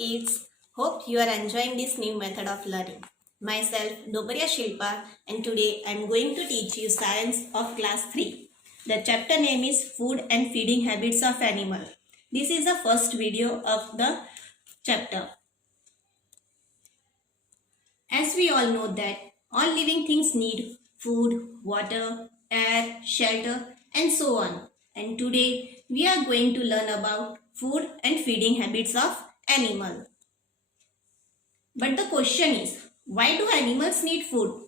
kids. Hope you are enjoying this new method of learning. Myself, Dobaria Shilpa, and today I am going to teach you Science of Class 3. The chapter name is Food and Feeding Habits of Animal. This is the first video of the chapter. As we all know that all living things need food, water, air, shelter, and so on. And today we are going to learn about food and feeding habits of animal. But the question is, why do animals need food?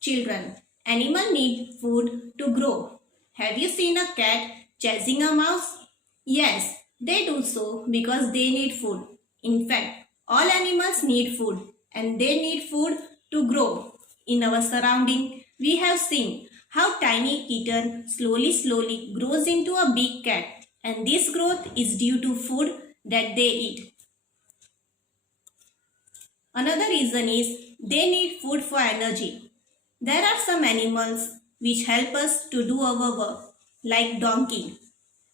Children, animals need food to grow. Have you seen a cat chasing a mouse? Yes, they do so because they need food. In fact, all animals need food and they need food to grow. In our surrounding, we have seen how tiny kitten slowly grows into a big cat, and this growth is due to food that they eat. Another reason is they need food for energy. There are some animals which help us to do our work, like donkey.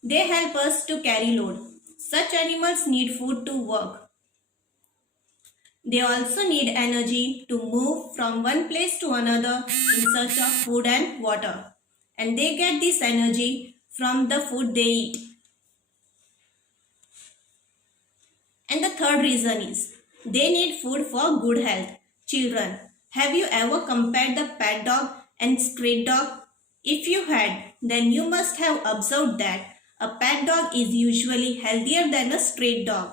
They help us to carry load. Such animals need food to work. They also need energy to move from one place to another in search of food and water. And they get this energy from the food they eat. And the third reason is they need food for good health. Children, have you ever compared the pet dog and street dog? If you had, then you must have observed that a pet dog is usually healthier than a street dog.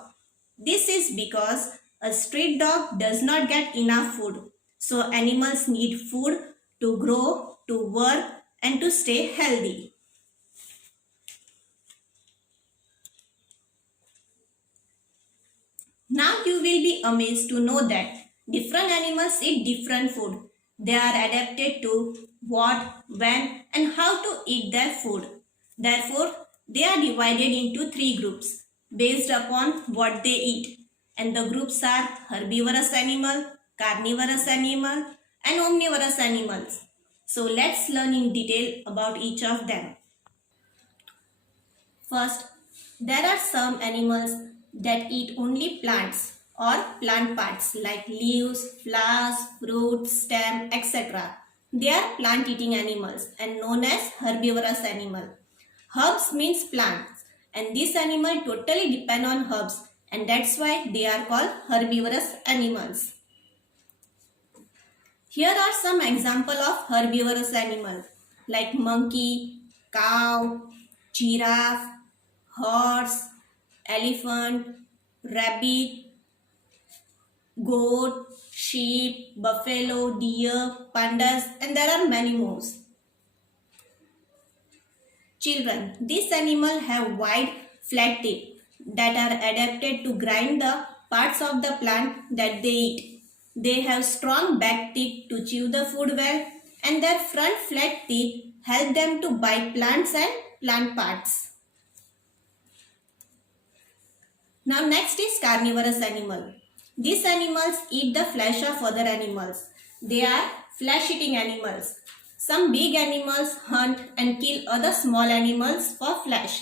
This is because a street dog does not get enough food. So animals need food to grow, to work, and to stay healthy. Now you will be amazed to know that different animals eat different food. They are adapted to what, when, and how to eat their food. Therefore, they are divided into 3 groups based upon what they eat. And the groups are herbivorous animal, carnivorous animal, and omnivorous animals. So let's learn in detail about each of them. First, there are some animals that eat only plants or plant parts like leaves, flowers, fruits, stem, etc. They are plant-eating animals and known as herbivorous animal. Herbs means plants, and this animal totally depend on herbs, and that's why they are called herbivorous animals. Here are some examples of herbivorous animals like monkey, cow, giraffe, horse, elephant, rabbit, goat, sheep, buffalo, deer, pandas, and there are many more. Children, these animals have wide, flat teeth that are adapted to grind the parts of the plant that they eat. They have strong back teeth to chew the food well, and their front flat teeth help them to bite plants and plant parts. Now next is carnivorous animal. These animals eat the flesh of other animals. They are flesh-eating animals. Some big animals hunt and kill other small animals for flesh.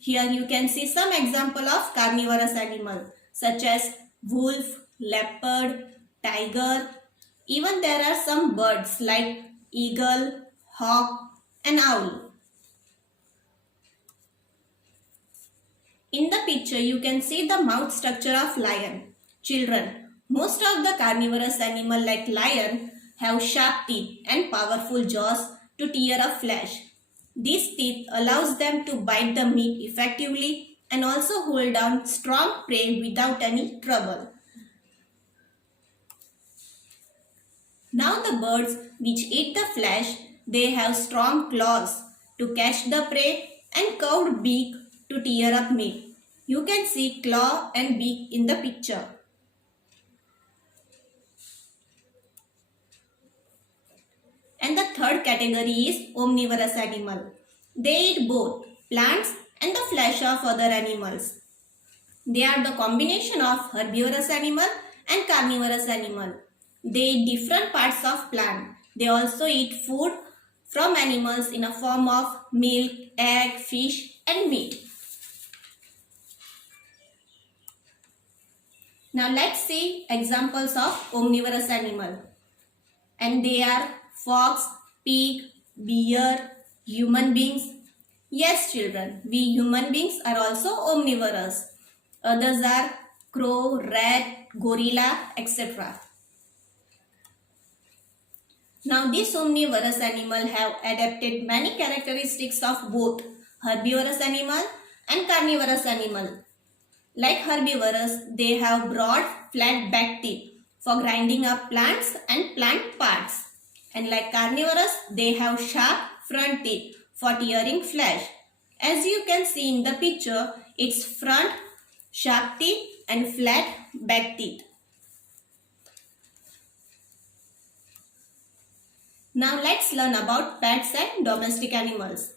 Here you can see some example of carnivorous animals such as wolf, leopard, tiger. Even there are some birds like eagle, hawk, and owl. In the picture, you can see the mouth structure of lion. Children, most of the carnivorous animals like lion have sharp teeth and powerful jaws to tear up flesh. These teeth allows them to bite the meat effectively and also hold down strong prey without any trouble. Now the birds which eat the flesh, they have strong claws to catch the prey and curved beak to tear up meat. You can see claw and beak in the picture. And the third category is omnivorous animal. They eat both plants and the flesh of other animals. They are the combination of herbivorous animal and carnivorous animal. They eat different parts of plant. They also eat food from animals in a form of milk, egg, fish, and meat. Now let's see examples of omnivorous animal. And they are fox, pig, bear, human beings. Yes children, we human beings are also omnivorous. Others are crow, rat, gorilla, etc. Now this omnivorous animal have adapted many characteristics of both herbivorous animal and carnivorous animal. Like herbivorous, they have broad, flat back teeth for grinding up plants and plant parts. And like carnivorous, they have sharp front teeth for tearing flesh. As you can see in the picture, it's front, sharp teeth and flat back teeth. Now let's learn about pets and domestic animals.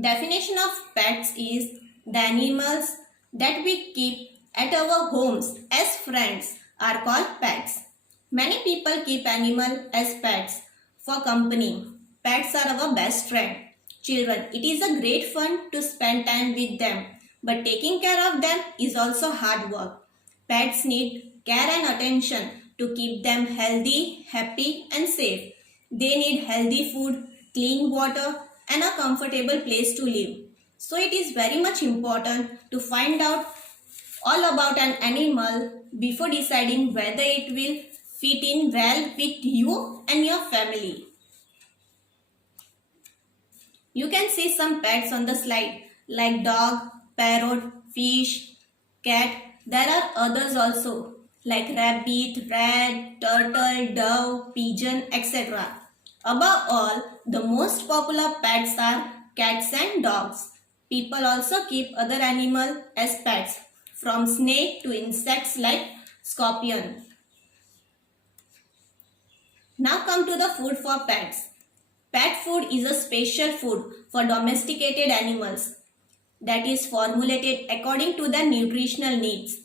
Definition of pets is the animals that we keep at our homes as friends are called pets. Many people keep animals as pets for company. Pets are our best friend. Children, it is a great fun to spend time with them, but taking care of them is also hard work. Pets need care and attention to keep them healthy, happy and safe. They need healthy food, clean water and a comfortable place to live. So it is very much important to find out all about an animal before deciding whether it will fit in well with you and your family. You can see some pets on the slide like dog, parrot, fish, cat. There are others also like rabbit, rat, turtle, dove, pigeon, etc. Above all, the most popular pets are cats and dogs. People also keep other animals as pets, from snake to insects like scorpion. Now come to the food for pets. Pet food is a special food for domesticated animals that is formulated according to their nutritional needs.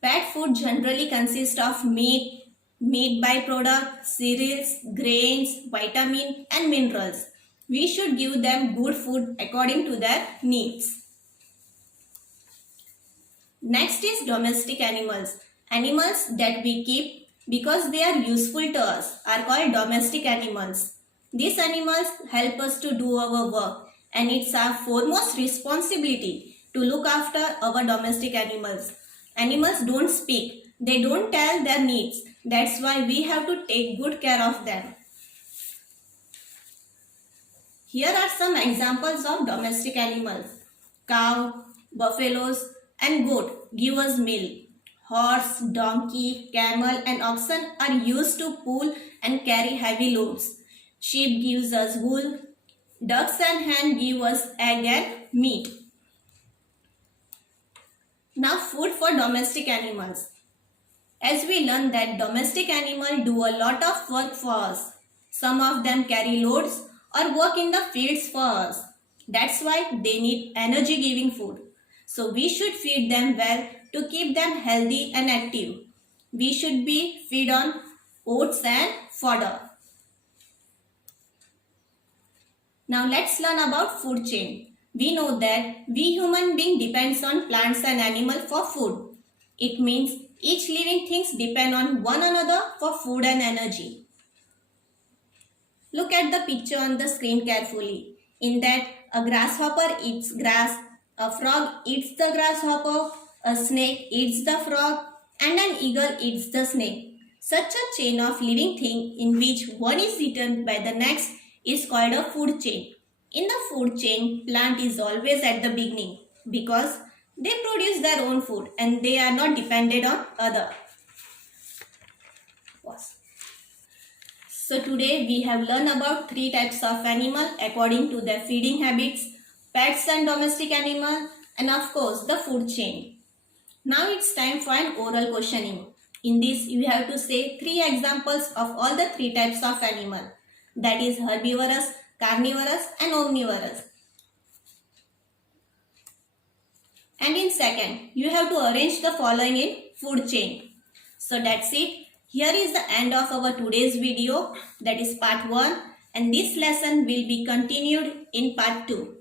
Pet food generally consists of meat, meat byproduct, cereals, grains, vitamin and minerals. We should give them good food according to their needs. Next is domestic animals. Animals that we keep because they are useful to us are called domestic animals. These animals help us to do our work and it's our foremost responsibility to look after our domestic animals. Animals don't speak. They don't tell their needs. That's why we have to take good care of them. Here are some examples of domestic animals. Cow, buffaloes and goat give us milk. Horse, donkey, camel and oxen are used to pull and carry heavy loads. Sheep gives us wool. Ducks and hen give us egg and meat. Now food for domestic animals. As we learn that domestic animals do a lot of work for us. Some of them carry loads or work in the fields for us. That's why they need energy giving food. So we should feed them well to keep them healthy and active. We should be feed on oats and fodder. Now let's learn about food chain. We know that we human being depends on plants and animals for food. It means each living things depend on one another for food and energy. Look at the picture on the screen carefully. In that, a grasshopper eats grass, a frog eats the grasshopper, a snake eats the frog, and an eagle eats the snake. Such a chain of living things in which one is eaten by the next is called a food chain. In the food chain, plant is always at the beginning because they produce their own food and they are not dependent on other. So today we have learned about 3 types of animal according to their feeding habits, pets and domestic animal, and of course the food chain. Now it's time for an oral questioning. In this you have to say 3 examples of all the 3 types of animal, that is herbivorous, carnivorous and omnivorous. And in second, you have to arrange the following in food chain. So that's it. Here is the end of our today's video, that is part 1, and this lesson will be continued in part 2.